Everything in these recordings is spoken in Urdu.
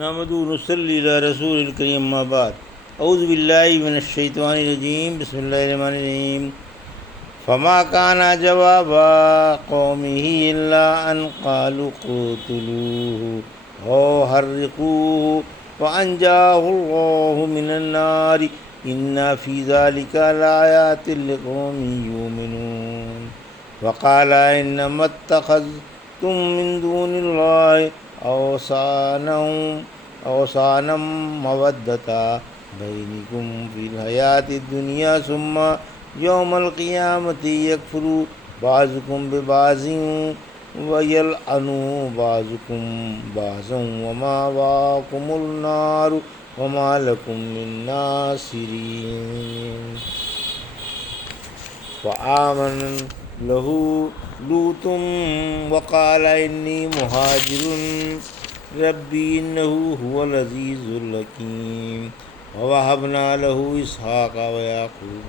نحمد نصلی علی رسول الکریم اما بعد اعوذ باللہ من الشیطان الرجیم بسم اللہ الرحمن الرحیم فما کان جواب قومه الا ان قالوا قتلوه او حرقوه فانجاه الله من النار ان فی ذلک لآیات لقوم یؤمنون وقال انما اتخذتم من دون اللہ اوثانا مودتا بینکم فی الحیات الدنیا ثم یوم القیامت یکفر بعضکم ببعض ویلعن بعضکم بعضا ومأواکم النار وما لکم من ناصرین فآمن له لوط وقال انی مہاجر ربی انه هو العزیز الحکیم ووهبنا له اسحاق ویعقوب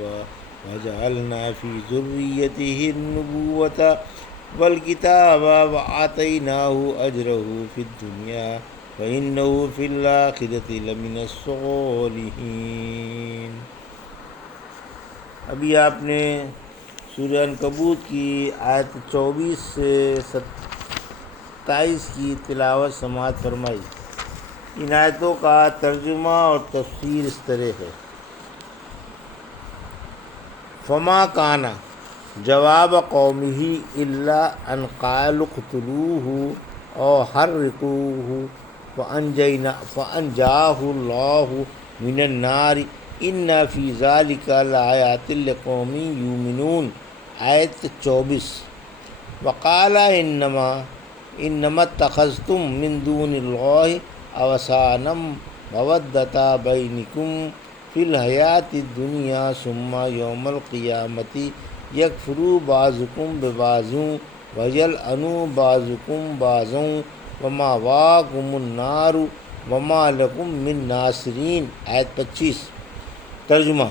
وجعلنا فی ذریته النبوة والکتاب وآتیناه اجره فی الدنیا وانه فی الآخرة لمن الصالحین۔ ابھی آپ نے سورہ عنکبوت کی آیت 24 سے 27 کی تلاوت سماعت فرمائی۔ ان آیتوں کا ترجمہ اور تفسیر اس طرح ہے۔ فما کانا جواب قومه الا ان قالوا اقتلوه او حرقوه فانجاه الله من النار ان فی ذلک لآیات لقوم یؤمنون۔ آیت 24۔ وقال انما اتخذتم من دون اللہ اوثانا مودتا بینکم فی الحیات الدنیا ثم یوم القیامت یکفر بعضکم ببعض ویلعن بعضکم بعضا ومأواکم النار وما لکم من ناصرین۔ آیت 25۔ ترجمہ۔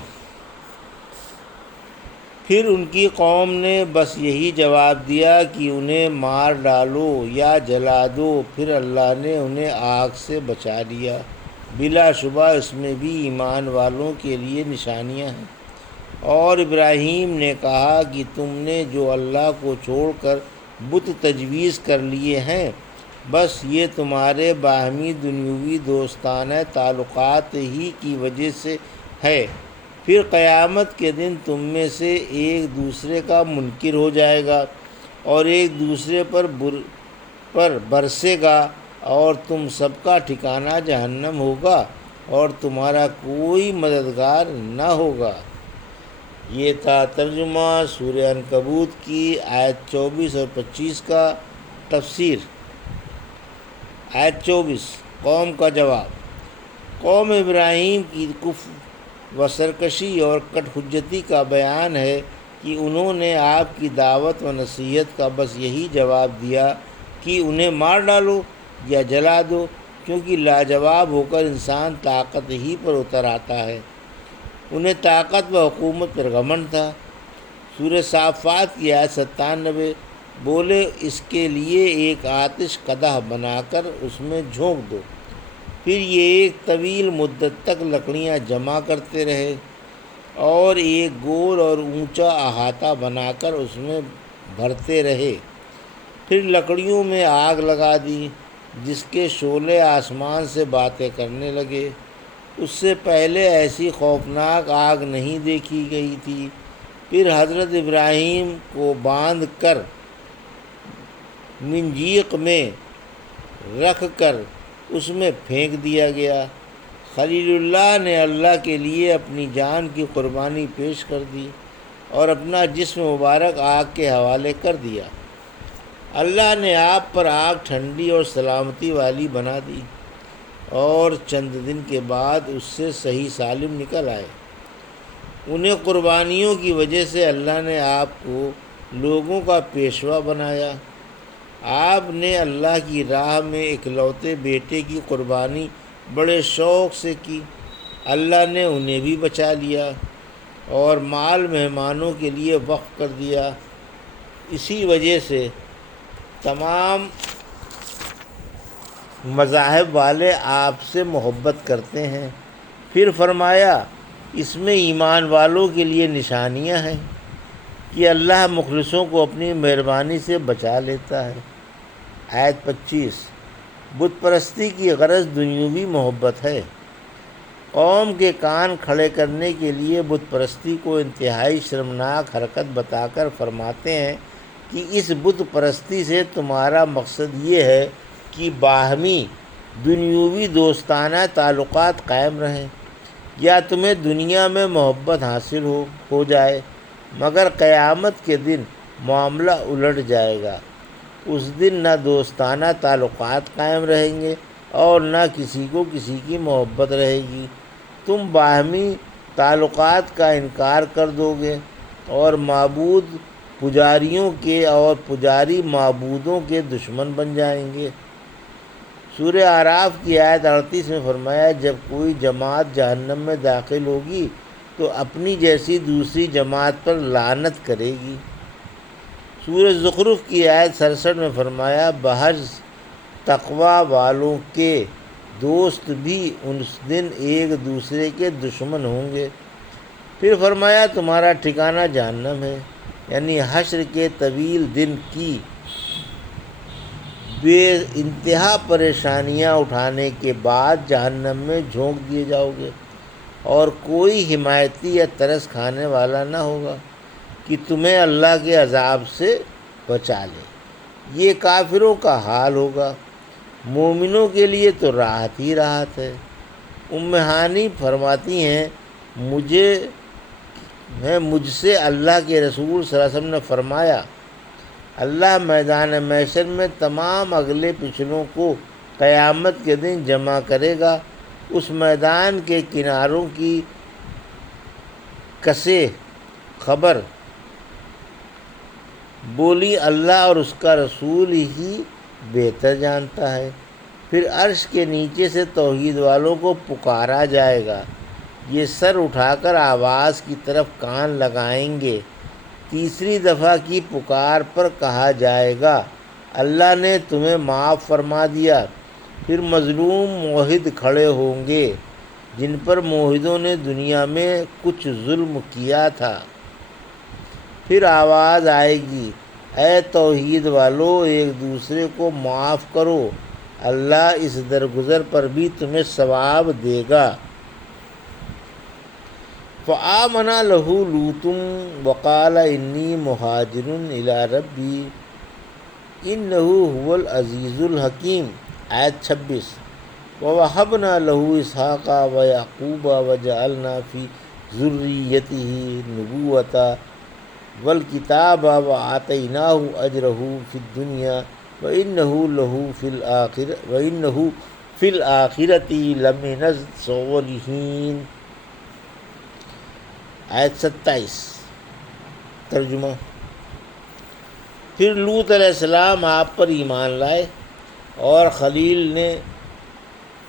پھر ان کی قوم نے بس یہی جواب دیا کہ انہیں مار ڈالو یا جلا دو، پھر اللہ نے انہیں آگ سے بچا لیا۔ بلا شبہ اس میں بھی ایمان والوں کے لیے نشانیاں ہیں۔ اور ابراہیم نے کہا کہ تم نے جو اللہ کو چھوڑ کر بت تجویز کر لیے ہیں، بس یہ تمہارے باہمی دنیوی دوستانہ تعلقات ہی کی وجہ سے ہے، پھر قیامت کے دن تم میں سے ایک دوسرے کا منکر ہو جائے گا اور ایک دوسرے پر برسے گا اور تم سب کا ٹھکانہ جہنم ہوگا اور تمہارا کوئی مددگار نہ ہوگا۔ یہ تھا ترجمہ سورہ عنکبوت کی آیت 24 اور 25 کا تفسیر۔ آیت 24۔ قوم کا جواب۔ قوم ابراہیم کی کفر و سرکشی اور کٹ حجتی کا بیان ہے کہ انہوں نے آپ کی دعوت و نصیحت کا بس یہی جواب دیا کہ انہیں مار ڈالو یا جلا دو، کیونکہ لاجواب ہو کر انسان طاقت ہی پر اتر آتا ہے۔ انہیں طاقت و حکومت پر گھمنڈ تھا۔ سورہ صافات کی آیت 97۔ بولے اس کے لیے ایک آتش قدح بنا کر اس میں جھونک دو، پھر یہ ایک طویل مدت تک لکڑیاں جمع کرتے رہے اور ایک گول اور اونچا احاطہ بنا کر اس میں بھرتے رہے، پھر لکڑیوں میں آگ لگا دی جس کے شعلے آسمان سے باتیں کرنے لگے۔ اس سے پہلے ایسی خوفناک آگ نہیں دیکھی گئی تھی۔ پھر حضرت ابراہیم کو باندھ کر منجیق میں رکھ کر اس میں پھینک دیا گیا۔ خلیل اللہ نے اللہ کے لیے اپنی جان کی قربانی پیش کر دی اور اپنا جسم مبارک آگ کے حوالے کر دیا۔ اللہ نے آپ پر آگ ٹھنڈی اور سلامتی والی بنا دی اور چند دن کے بعد اس سے صحیح سالم نکل آئے۔ انہیں قربانیوں کی وجہ سے اللہ نے آپ کو لوگوں کا پیشوا بنایا۔ آپ نے اللہ کی راہ میں اکلوتے بیٹے کی قربانی بڑے شوق سے کی۔ اللہ نے انہیں بھی بچا لیا اور مال مہمانوں کے لیے وقف کر دیا۔ اسی وجہ سے تمام مذاہب والے آپ سے محبت کرتے ہیں۔ پھر فرمایا اس میں ایمان والوں کے لیے نشانیاں ہیں کہ اللہ مخلصوں کو اپنی مہربانی سے بچا لیتا ہے۔ آیت 25۔ بت پرستی کی غرض دنیاوی محبت ہے۔ قوم کے کان کھڑے کرنے کے لیے بت پرستی کو انتہائی شرمناک حرکت بتا کر فرماتے ہیں کہ اس بت پرستی سے تمہارا مقصد یہ ہے کہ باہمی دنیاوی دوستانہ تعلقات قائم رہیں، یا تمہیں دنیا میں محبت حاصل ہو جائے، مگر قیامت کے دن معاملہ الٹ جائے گا۔ اس دن نہ دوستانہ تعلقات قائم رہیں گے اور نہ کسی کو کسی کی محبت رہے گی۔ تم باہمی تعلقات کا انکار کر دو گے اور معبود پجاریوں کے اور پجاری معبودوں کے دشمن بن جائیں گے۔ سورہ اعراف کی آیت 38 میں فرمایا جب کوئی جماعت جہنم میں داخل ہوگی تو اپنی جیسی دوسری جماعت پر لعنت کرے گی۔ سورہ زخرف کی آیت 67 میں فرمایا بحث تقوی والوں کے دوست بھی اس دن ایک دوسرے کے دشمن ہوں گے۔ پھر فرمایا تمہارا ٹھکانہ جہنم ہے، یعنی حشر کے طویل دن کی بے انتہا پریشانیاں اٹھانے کے بعد جہنم میں جھونک دیے جاؤ گے، اور کوئی حمایتی یا ترس کھانے والا نہ ہوگا کہ تمہیں اللہ کے عذاب سے بچا لے۔ یہ کافروں کا حال ہوگا، مومنوں کے لیے تو راحت ہی راحت ہے۔ ام ہانی فرماتی ہیں مجھ سے اللہ کے رسول صلی اللہ علیہ وسلم نے فرمایا اللہ میدان محشر میں تمام اگلے پچھلوں کو قیامت کے دن جمع کرے گا۔ اس میدان کے کناروں کی کسے خبر بولی اللہ اور اس کا رسول ہی بہتر جانتا ہے۔ پھر عرش کے نیچے سے توحید والوں کو پکارا جائے گا، یہ سر اٹھا کر آواز کی طرف کان لگائیں گے۔ تیسری دفعہ کی پکار پر کہا جائے گا اللہ نے تمہیں معاف فرما دیا۔ پھر مظلوم موحد کھڑے ہوں گے جن پر موحدوں نے دنیا میں کچھ ظلم کیا تھا۔ پھر آواز آئے گی اے توحید والو ایک دوسرے کو معاف کرو، اللہ اس درگزر پر بھی تمہیں ثواب دے گا۔ فآمن لہ لوط وقال انی مہاجر الی ربی انہ هو العزیز الحکیم۔ آیت 26۔ ووہبنا لہ اسحاق ویعقوب وجعلنا فی ذریتہ النبوۃ والکتاب وآتیناہ اجرہ فی الدنیا وإنہ فی الآخرۃ لمن الصالحین۔ آیت 27۔ ترجمہ۔ پھر لوط علیہ السلام آپ پر ایمان لائے اور خلیل نے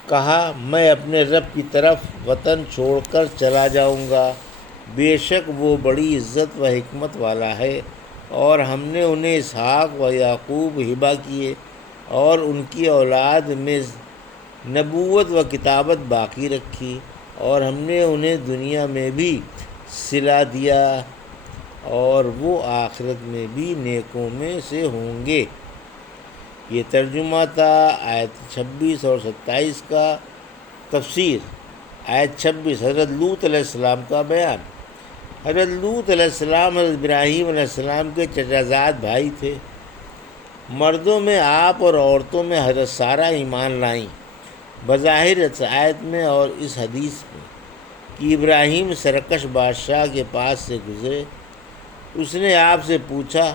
کہا میں اپنے رب کی طرف وطن چھوڑ کر چلا جاؤں گا، بے شک وہ بڑی عزت و حکمت والا ہے، اور ہم نے انہیں اسحاق و یعقوب ہبہ کیے اور ان کی اولاد میں نبوت و کتابت باقی رکھی، اور ہم نے انہیں دنیا میں بھی صلہ دیا اور وہ آخرت میں بھی نیکوں میں سے ہوں گے۔ یہ ترجمہ تھا آیت 26 اور 27 کا۔ تفسیر۔ آیت 26 حضرت لوط علیہ السلام کا بیان۔ حضرت لوط علیہ السلام حضرت ابراہیم علیہ السلام کے چچا زاد بھائی تھے۔ مردوں میں آپ اور عورتوں میں حضرت سارہ ایمان لائیں۔ بظاہر اس آیت میں اور اس حدیث میں کہ ابراہیم سرکش بادشاہ کے پاس سے گزرے، اس نے آپ سے پوچھا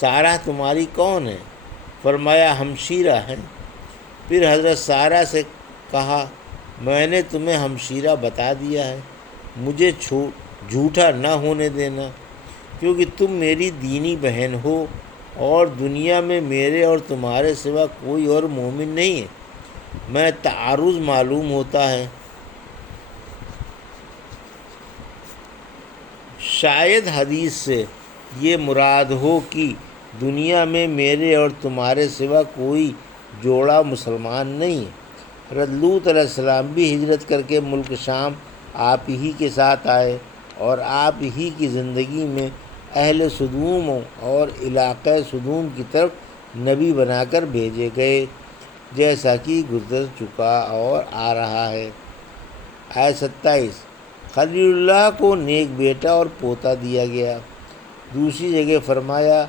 سارہ تمہاری کون ہے؟ فرمایا ہمشیرہ ہے۔ پھر حضرت سارہ سے کہا میں نے تمہیں ہمشیرہ بتا دیا ہے، مجھے جھوٹا نہ ہونے دینا، کیونکہ تم میری دینی بہن ہو اور دنیا میں میرے اور تمہارے سوا کوئی اور مومن نہیں ہے۔ میں تعارض معلوم ہوتا ہے، شاید حدیث سے یہ مراد ہو کہ دنیا میں میرے اور تمہارے سوا کوئی جوڑا مسلمان نہیں ہے۔ حضرت لوط علیہ السلام بھی ہجرت کر کے ملک شام آپ ہی کے ساتھ آئے اور آپ ہی کی زندگی میں اہل سدوم اور علاقہ سدوم کی طرف نبی بنا کر بھیجے گئے، جیسا کہ گزر چکا اور آ رہا ہے۔ آیت 27، خلیل اللہ کو نیک بیٹا اور پوتا دیا گیا۔ دوسری جگہ فرمایا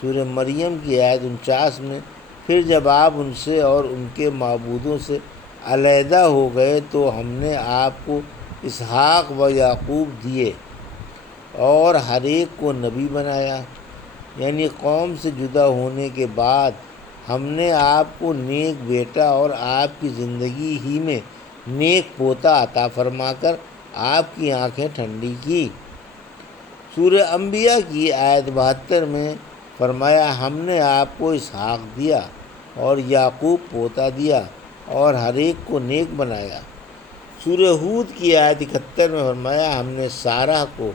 سورہ مریم کی آیت 49 میں، پھر جب آپ ان سے اور ان کے معبودوں سے علیحدہ ہو گئے تو ہم نے آپ کو اسحاق و یعقوب دیے اور ہر ایک کو نبی بنایا، یعنی قوم سے جدا ہونے کے بعد ہم نے آپ کو نیک بیٹا اور آپ کی زندگی ہی میں نیک پوتا عطا فرما کر آپ کی آنکھیں ٹھنڈی کی۔ سورہ انبیاء کی آیت 72 میں فرمایا ہم نے آپ کو اسحاق دیا اور یعقوب پوتا دیا اور ہر ایک کو نیک بنایا۔ سورہ ہود کی آیت 71 میں فرمایا ہم نے سارہ کو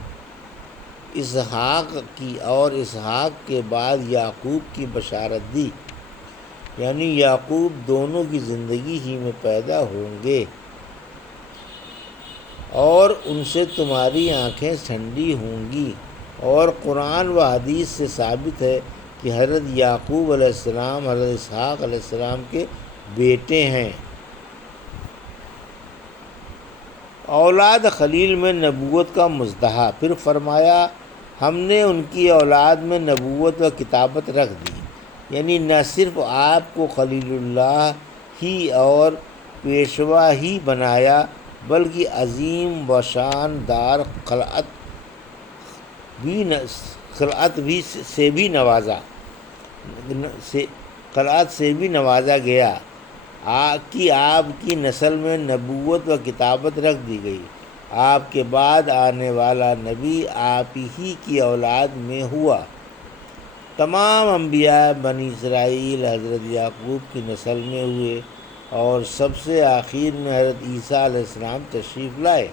اسحاق کی اور اسحاق کے بعد یعقوب کی بشارت دی، یعنی یعقوب دونوں کی زندگی ہی میں پیدا ہوں گے اور ان سے تمہاری آنکھیں ٹھنڈی ہوں گی۔ اور قرآن و حدیث سے ثابت ہے کہ حضرت یعقوب علیہ السلام حضرت اسحاق علیہ السلام کے بیٹے ہیں۔ اولاد خلیل میں نبوت کا مزدہ، پھر فرمایا ہم نے ان کی اولاد میں نبوت و کتابت رکھ دی، یعنی نہ صرف آپ کو خلیل اللہ ہی اور پیشوا ہی بنایا بلکہ عظیم و شاندار خلعت سے بھی نوازا گیا کہ آپ کی نسل میں نبوت و کتابت رکھ دی گئی۔ آپ کے بعد آنے والا نبی آپ ہی کی اولاد میں ہوا۔ تمام انبیاء بنی اسرائیل حضرت یعقوب کی نسل میں ہوئے اور سب سے آخر میں حضرت عیسیٰ علیہ السلام تشریف لائے،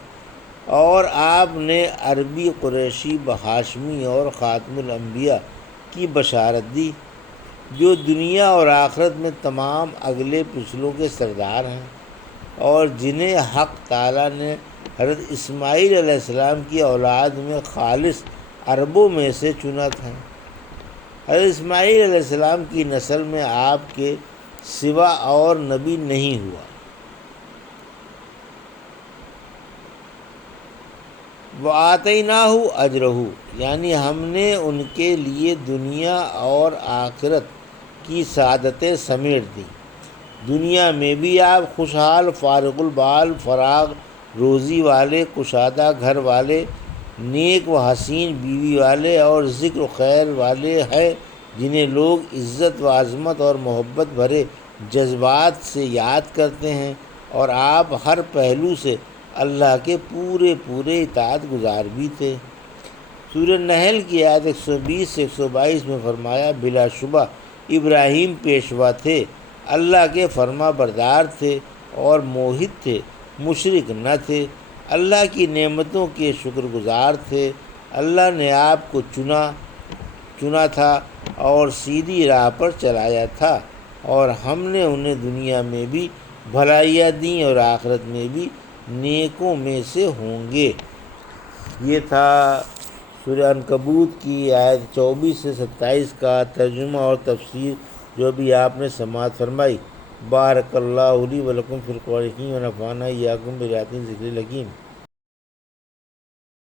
اور آپ نے عربی قریشی ہاشمی اور خاتم الانبیاء کی بشارت دی، جو دنیا اور آخرت میں تمام اگلے پچھلوں کے سردار ہیں، اور جنہیں حق تعالیٰ نے حضرت اسماعیل علیہ السلام کی اولاد میں خالص عربوں میں سے چنا تھا۔ حضرت اسماعیل علیہ السلام کی نسل میں آپ کے سوا اور نبی نہیں ہوا۔ وَآتَيْنَاهُ أَجْرَهُ، یعنی ہم نے ان کے لیے دنیا اور آخرت کی سعادتیں سمیٹ دیں۔ دنیا میں بھی آپ خوشحال، فارغ البال، فراغ روزی والے، کشادہ گھر والے، نیک و حسین بیوی والے اور ذکر و خیر والے ہیں، جنہیں لوگ عزت و عظمت اور محبت بھرے جذبات سے یاد کرتے ہیں، اور آپ ہر پہلو سے اللہ کے پورے اطاعت گزار بھی تھے۔ سورہ نحل کی آیت 120 سے 122 میں فرمایا بلا شبہ ابراہیم پیشوا تھے، اللہ کے فرما بردار تھے اور موحد تھے، مشرک نہ تھے، اللہ کی نعمتوں کے شکر گزار تھے۔ اللہ نے آپ کو چنا تھا اور سیدھی راہ پر چلایا تھا، اور ہم نے انہیں دنیا میں بھی بھلائیاں دیں اور آخرت میں بھی نیکوں میں سے ہوں گے۔ یہ تھا سورہ عنکبوت کی آیت 24 سے 27 کا ترجمہ اور تفسیر جو بھی آپ نے سماعت فرمائی۔ بارک اللہ لی و لکم فی القرآن الحکیم و نفعنی وایاکم بآیات ذکر الحکیم۔